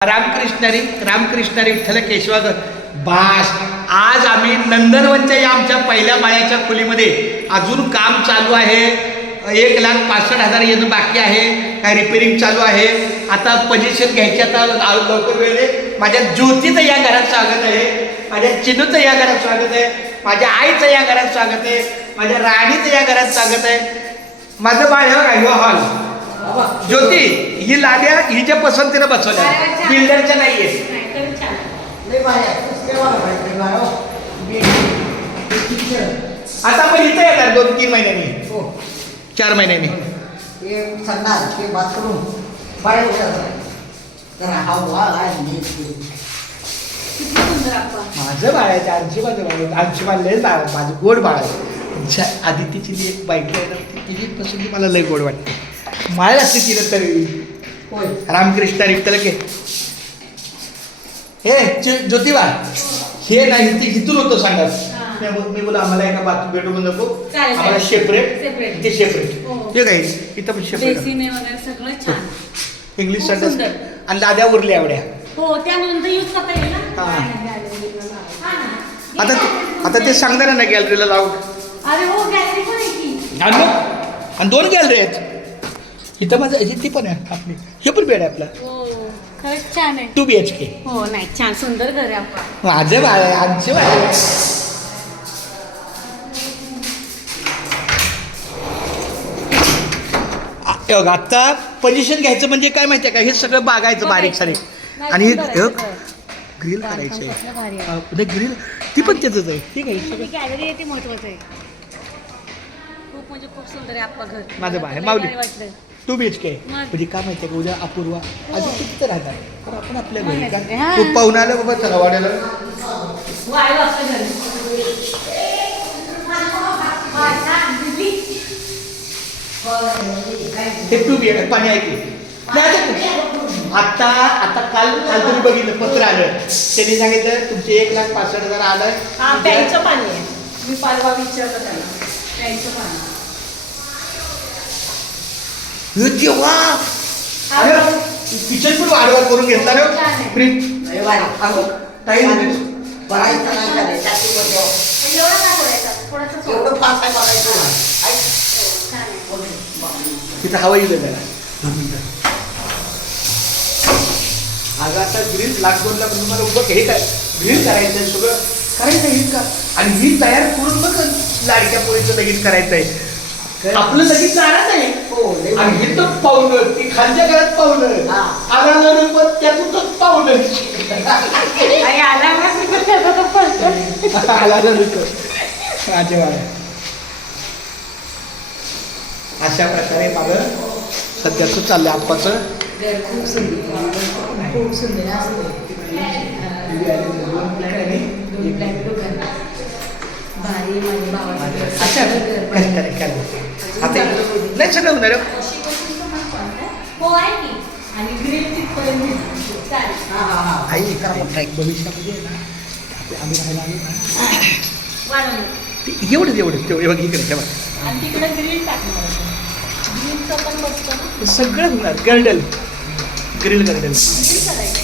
रामकृष्णरी रामकृष्णरी विठ्ठल केशवाग बास. आज आम्ही नंदनवनच्या या आमच्या पहिल्या माळ्याच्या खोलीमध्ये अजून काम चालू आहे. एक लाख पासष्ट हजार येणं बाकी आहे. काय रिपेरिंग चालू आहे. आता पजेशन घ्यायची आता लवकर वेळ आहे माझ्या ज्योतीचं या घरात स्वागत आहे. माझ्या चिनूचं या घरात स्वागत आहे. माझ्या आईचं या घरात स्वागत आहे. माझ्या राणीचं या घरात स्वागत आहे. माझं बाळ हे हॉल. ज्योती ही लाद्या हिच्या पसंतीनं बसवल्या. बिल्डरच्या नाहीये. आता आपण इथं येणार दोन तीन महिन्यांनी. चार महिन्यांनी. माझं बाळ आहे आमची माझं बाळ आहे. आमची बाळ. माझं गोड बाळ आहे. ज्या आदित्यची जी एक बायको आहे ना ती तिची पसंती मला लय गोड वाटते. माळ्या असते तिनं तरी. रामकृष्ण रिक्तल के हे ज्योतिबा हे नाही इथे इथून होतो सांगा मी बोल- मी बोला आम्हाला एका बाथरूम बेडरूम नको. आम्हाला. सेपरेट. इथे सेपरेट हो. हे काय इथं पण सेपरेट इंग्लिश सुंदर. आणि लाद्या उरल्या एवढ्या. हो. आता ते- आता ते सांगणार ना गॅलरीला लावून हो आणि दोन गॅलरी आहेत. इथं माझं ही ती पण आहे आपली. हे पण बेड आहे आपला. हो खरंच छान आहे. टू बी एच के हो नाही छान सुंदर घर आहे आपण माझं बाळ आहे आमचे बाळ आहे हे बघ, आता पोझिशन घ्यायचं म्हणजे काय माहिती आहे का? हे सगळं बागायचं बारीक सारीक. आणि आहे. ग्रिल बांधकाम करायचं कसलं भारी आहे. आहे ग्रिल ती पण त्याचंच आहे. ठीक आहे ही गॅलरी आहे ती महत्वाचं आहे. खूप म्हणजे खूप सुंदर आहे आपलं घर. माझं बाळ आहे, मला माऊली. भारी वाटलं. Two B H K. म्हणजे काय माहिती आहे का उद्या अपूर्वा. अजून किती राहणार पण आपण आपल्या घरी का हा. खूप पाहुणा आलं बाबा चला वाड्याला. हे टू बी एच पाणी ऐकू. नाही, आता- आता काल काल तुम्ही बघितलं पत्र आलं. त्यांनी सांगितलं तुमचे एक लाख पासष्ट हजार आलं हा प्यायचं पाणी आहे. मी परवा विचारलं त्याला प्यायचं पाणी. हे देवा अरे! किचन पण वाढवा करून घेतला ना फ्रीज. छान आहे. तिथं हवा येईल त्याला. अगं आता ग्रिल लाख दोन लाख तुम्हाला उभं हे काय ग्रिल करायचं आहे सगळं. करायचं आहे का? आणि ही तयार करून मग लाडक्या पोळीचं लगेच करायचं आहे. आपलं लगेच जाणार आहे. आणि हे तर पाहुणं ती खालच्या घरात पाहुणं. आला नाही पण त्यातूनच पाहुणं. आणि आला अशा प्रकारे माझं सध्याचं चाललंय आप्पाचं खूप सुंदर. खूप भारी माझ्या भावाचं काय काय आता नाही सगळं होणार आई मोठा एक भविष्यामध्ये आम्ही राहायला आलो एवढंच एवढंच तेवढं. बघ इकडे हे ग्रिल सगळं होणार. गर्डल ग्रिल गर्डल करायचं